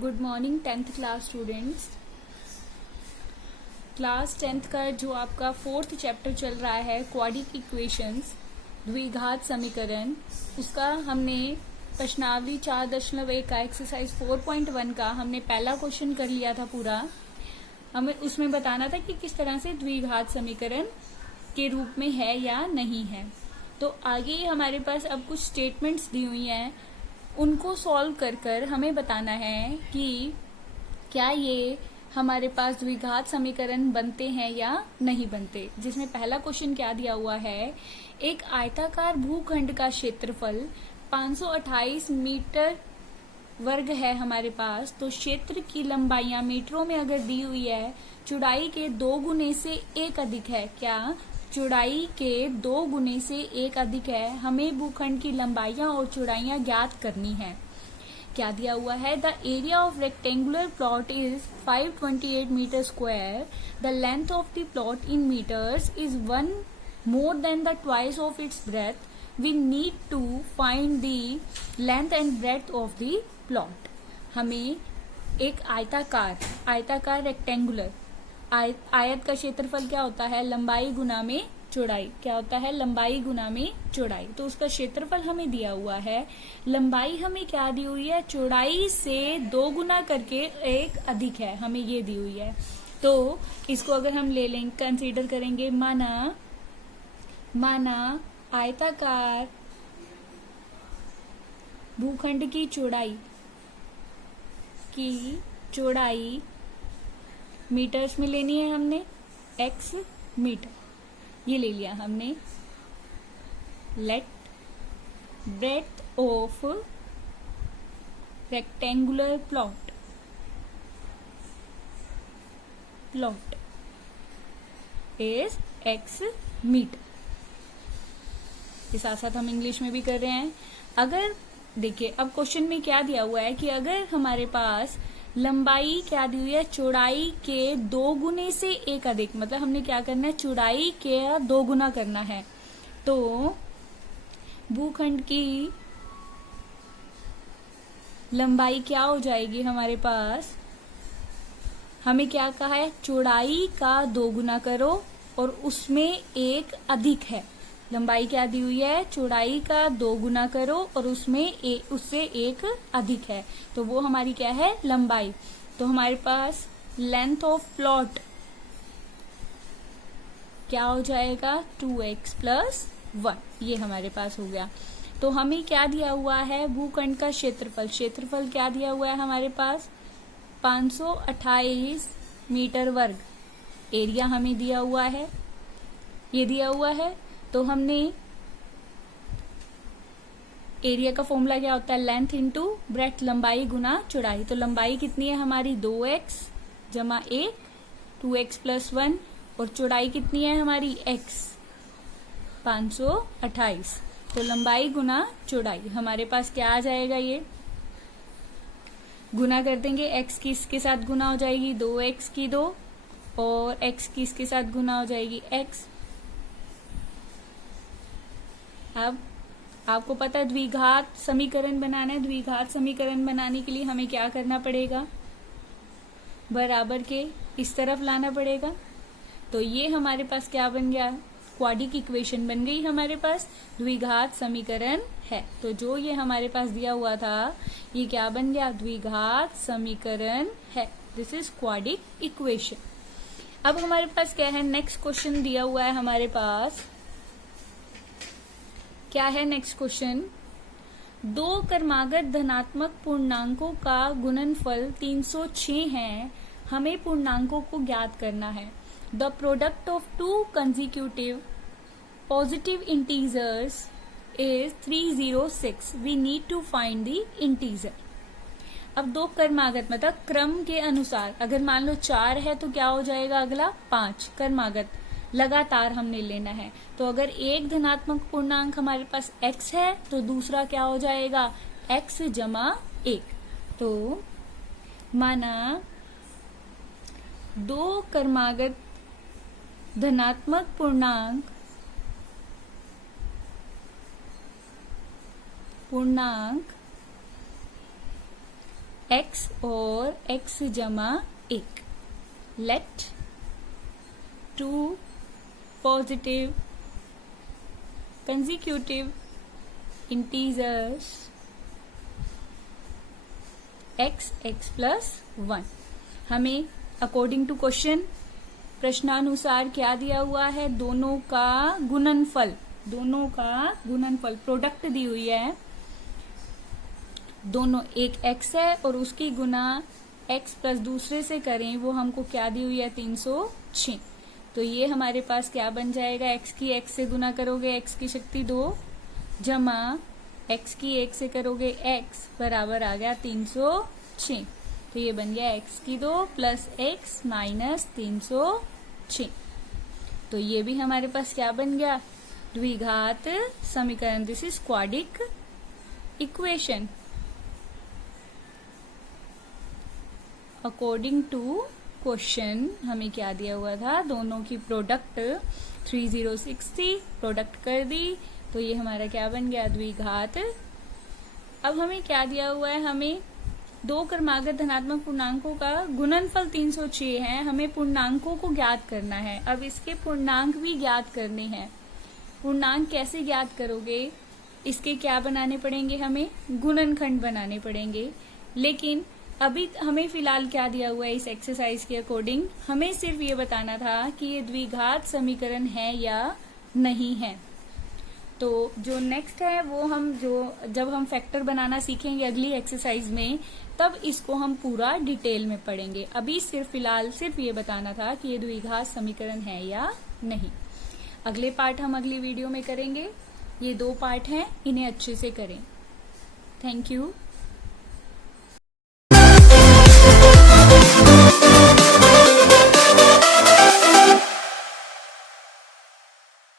Good morning 10th class students. Class 10th का जो आपका 4th चैप्टर चल रहा है क्वाड्रिक इक्वेशंस, द्विघात समीकरण, उसका हमने प्रश्नावली 4.1 का एक्सरसाइज 4.1 का हमने पहला क्वेश्चन कर लिया था पूरा। हमें उसमें बताना था कि किस तरह से द्विघात समीकरण के रूप में है या नहीं है। तो आगे हमारे पास अब कुछ स्टेटमेंट्स दी हुई हैं, उनको सॉल्व कर कर हमें बताना है कि क्या ये हमारे पास द्विघात समीकरण बनते हैं या नहीं बनते। जिसमें पहला क्वेश्चन क्या दिया हुआ है, एक आयताकार भूखंड का क्षेत्रफल 528 मीटर वर्ग है हमारे पास। तो क्षेत्र की लंबाइयां मीटरों में अगर दी हुई है, चौड़ाई के 2 गुने से 1 अधिक है। क्या चौड़ाई के 2 गुने से 1 अधिक है। हमें भूखंड की लंबाइयां और चौड़ाइयां ज्ञात करनी है। क्या दिया हुआ है, the area of rectangular plot is 528 meter square, the length of the plot in meters is 1 more than the twice of its breadth. We need to find the length and breadth of the plot. हमें एक आयताकार rectangular आयत का क्षेत्रफल क्या होता है, लंबाई गुना में चौड़ाई। क्या होता है, लंबाई गुना में चौड़ाई। तो उसका क्षेत्रफल हमें दिया हुआ है, लंबाई हमें क्या दी हुई है, चौड़ाई से 2 गुना करके 1 अधिक है, हमें ये दी हुई है। तो इसको अगर हम ले लेंगे, कंसीडर करेंगे, माना आयताकार भूखंड की चौड़ाई मीटर्स में लेनी है हमने, x मीटर ये ले लिया हमने। Let breadth of rectangular plot is x meter. के साथ साथ हम इंग्लिश में भी कर रहे हैं। अगर देखिए अब क्वेश्चन में क्या दिया हुआ है कि अगर हमारे पास लंबाई क्या दी हुई है, चौड़ाई के 2 गुने से 1 अधिक, मतलब हमने क्या करना है, चौड़ाई के 2 गुना करना है। तो भूखंड की लंबाई क्या हो जाएगी हमारे पास, हमें क्या कहा है, चौड़ाई का 2 गुना करो और उसमें 1 अधिक है। लंबाई क्या दी हुई है, चौड़ाई का 2 गुना करो और उससे 1 अधिक है, तो वो हमारी क्या है, लंबाई। तो हमारे पास लेंथ ऑफ प्लॉट क्या हो जाएगा, 2x + 1, ये हमारे पास हो गया। तो हमें क्या दिया हुआ है, भूखंड का क्षेत्रफल क्या दिया हुआ है हमारे पास, 528 मीटर वर्ग। एरिया हमें दिया हुआ है, ये दिया हुआ है। तो हमने एरिया का फॉर्मूला क्या होता है, लेंथ इंटू ब्रेड्थ, लंबाई गुना चौड़ाई। तो लंबाई कितनी है हमारी, 2x + 1, 2x + 1, और चौड़ाई कितनी है हमारी, x 528। तो लंबाई गुना चौड़ाई हमारे पास क्या आ जाएगा, ये गुना कर देंगे, x की इसके साथ गुना हो जाएगी 2x की 2, और x की इसके साथ गुना हो जाएगी x। अब आपको पता है द्विघात समीकरण बनाना है। द्विघात समीकरण बनाने के लिए हमें क्या करना पड़ेगा, बराबर के इस तरफ लाना पड़ेगा। तो ये हमारे पास क्या बन गया, क्वाड्रिक इक्वेशन बन गई हमारे पास, द्विघात समीकरण है। तो जो ये हमारे पास दिया हुआ था, ये क्या बन गया, द्विघात समीकरण है। This is quadric equation. अब हमारे पास क्या है, नेक्स्ट क्वेश्चन दिया हुआ है हमारे पास। क्या है नेक्स्ट क्वेश्चन, 2 क्रमागत धनात्मक पूर्णांकों का गुणनफल 306 है। हमें पूर्णांकों को ज्ञात करना है। The product of 2 consecutive positive integers is 306। We need to find the integer. अब 2 क्रमागत मतलब क्रम के अनुसार, अगर मान लो 4 है तो क्या हो जाएगा अगला, 5। क्रमागत लगातार हमने लेना है। तो अगर एक धनात्मक पूर्णांक हमारे पास x है तो दूसरा क्या हो जाएगा, x + 1। तो माना 2 क्रमागत धनात्मक पूर्णांक x और x जमा 1। Let two positive consecutive integers x plus 1। हमें अकॉर्डिंग टू क्वेश्चन प्रश्नानुसार क्या दिया हुआ है, दोनों का गुणनफल प्रोडक्ट दी हुई है। दोनों एक x है और उसकी गुना x प्लस दूसरे से करें, वो हमको क्या दी हुई है 306। तो ये हमारे पास क्या बन जाएगा, x की x से गुना करोगे x की शक्ति 2 जमा x की 1 से करोगे x बराबर आ गया 306। तो ये बन गया x की 2 प्लस x माइनस 306। तो ये भी हमारे पास क्या बन गया, द्विघात समीकरण। This is quadric equation. According to question हमें क्या दिया हुआ था, दोनों की प्रोडक्ट 3006 थी, प्रोडक्ट कर दी तो ये हमारा क्या बन गया, द्विघात। अब हमें क्या दिया हुआ है, हमें दो क्रमागत धनात्मक पूर्णांकों का गुणनफल 306 है, हमें पूर्णांकों को ज्ञात करना है। अब इसके पूर्णांक भी ज्ञात करने हैं। पूर्णांक कैसे ज्ञात करोगे, इसके क्या बनाने पड़ेंगे, हमें गुणनखंड बनाने पड़ेंगे। लेकिन अभी हमें फिलहाल क्या दिया हुआ है इस एक्सरसाइज के अकॉर्डिंग, हमें सिर्फ ये बताना था कि ये द्विघात समीकरण है या नहीं है। तो जो नेक्स्ट है वो जब हम फैक्टर बनाना सीखेंगे अगली एक्सरसाइज में, तब इसको हम पूरा डिटेल में पढ़ेंगे। अभी फिलहाल सिर्फ ये बताना था कि ये द्विघात समीकरण है या नहीं। अगले पार्ट हम अगली वीडियो में करेंगे। ये 2 पार्ट हैं, इन्हें अच्छे से करें। Thank you.